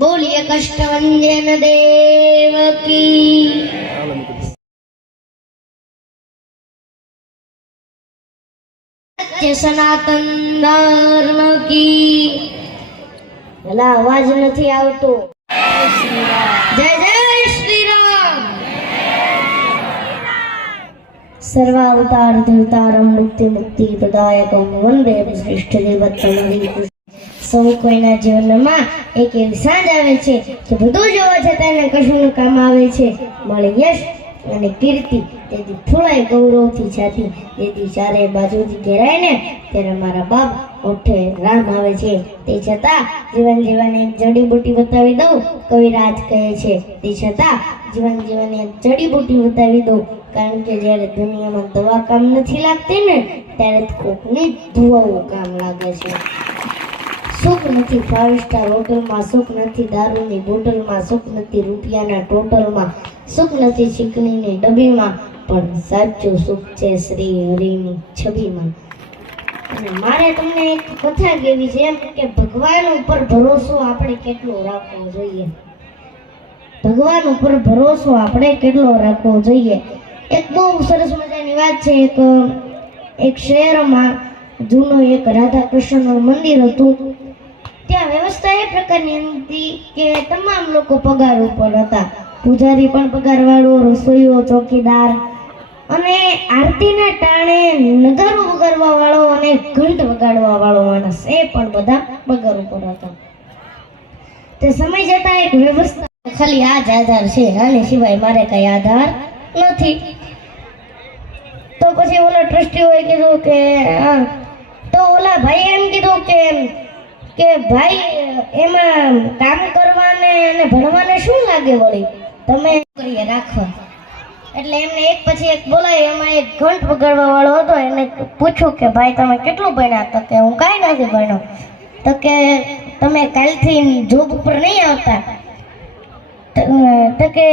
बोलिए कष्टभंजन देव की। सत्य सनातन धर्म की। भला आवाज नहीं आवतो। जय जय श्री राम। सर्वावतार धृतारम मुक्ति मुक्ति प्रदायकम वंदे श्रेष्ठ देवत्तम। સૌ કોઈના જીવનમાં એક એવી સાંજ આવે છે કે બધું જોવા છતાં એને કશુંનું કામ આવે છે, મળે યશ અને કીર્તિ, તેથી થોડાય ગૌરવથી છાતી જેથી ચારે બાજુથી ઘેરાય ને ત્યારે મારા બાપ ઓઠે રામ આવે છે। તે છતાં જીવન જીવવાની એક જડીબુટી બતાવી દઉં, કવિરાજ કહે છે તે છતાં જીવન જીવવાની એક જડીબુટી બતાવી દઉં, કારણ કે જ્યારે દુનિયામાં દવા કામ નથી લાગતી ને ત્યારે કોકની દુઆઓ કામ લાગે છે। સુખ નથી 5 સ્ટાર હોટલમાં, સુખ નથી દારૂની બોટલમાં, સુખ નથી રૂપિયાના ટોટલમાં, સુખ નથી ચીકણીની ડબ્બીમાં, પણ સાચું સુખ છે શ્રી હરિની છબીમાં। અને મારે તમને એક કથા કહેવી છે એમ કે ભગવાન ઉપર ભરોસો આપણે કેટલો રાખવો જોઈએ, ભગવાન ઉપર ભરોસો આપણે કેટલો રાખવો જોઈએ। એક બહુ સરસ મજાની વાત છે। એક શહેરમાં જૂનું એક રાધા કૃષ્ણનું મંદિર હતું। ત્યાં વ્યવસ્થા એ પ્રકારની હતી કે તમામ લોકો પગાર ઉપર હતા, પૂજારી પણ પગારવાળો, રસોઈયો, ચોકીદાર અને આરતીના ટાણે નગારો વગાડવા વાળો અને ઘંટ વગાડવા વાળો માણસ એ પણ બધા પગાર ઉપર હતા। તે સમય જતા એક વ્યવસ્થા ખાલી આ જ આધાર છે, આને સિવાય મારે કઈ આધાર નથી। તો પછી ઓલા ટ્રસ્ટીઓએ કીધું કે તો ઓલા ભાઈ એમ કીધું કે ભાઈ એમાં કામ કરવાને અને ભણવાને શું લાગે વળી, તમે કરીએ રાખવા। એટલે એમને એક પછી એક બોલાય। એમાં એક ઘંટ વગાડવા વાળો હતો, એને પૂછ્યું કે ભાઈ તમે કેટલું ભણ્યા? તો કે હું કાંઈ નથી ભણ્યો। તો કે તમે કાલથી જોબ ઉપર નહીં આવતા? તો કે